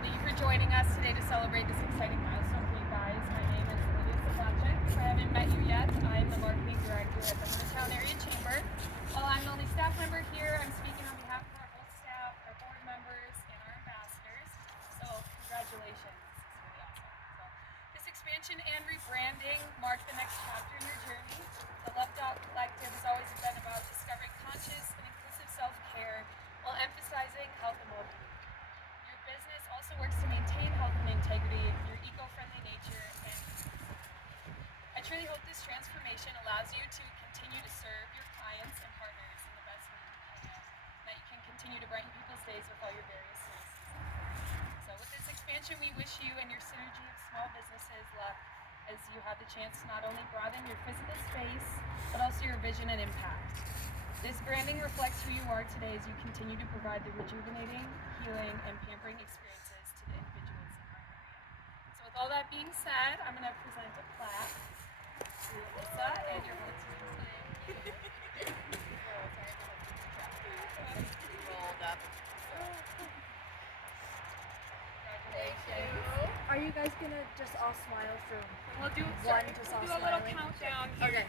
Thank you for joining us today to celebrate this exciting milestone for you guys. My name is Olivia Sedlachek. If I haven't met you yet, I'm the marketing director at the Lovdahl Area Chamber. While I'm the only staff member here, I'm speaking on behalf of our whole staff, our board members, and our ambassadors. So congratulations. This is really awesome. This expansion and rebranding mark the next chapter in your journey. The Lovdahl Collective has always been about discovering conscious and inclusive self-care while emphasizing health and well-being. Your business also works to maintain health and integrity, your eco-friendly nature, and I truly hope this transformation allows you to continue to serve your clients and partners in the best way you can, and that you can continue to brighten people's days with all your various services. So with this expansion, we wish you and your synergy of small businesses luck as you have the chance to not only broaden your physical space, but also your vision and impact. This branding reflects who you are today as you continue to provide the rejuvenating, healing, and pampering experiences to the individuals in our area. So with all that being said, I'm going to present a plaque to Alyssa and your whole team today. Rolled up. Congratulations. Are you guys gonna just all smile from We'll do one to all a little smiling? countdown Okay.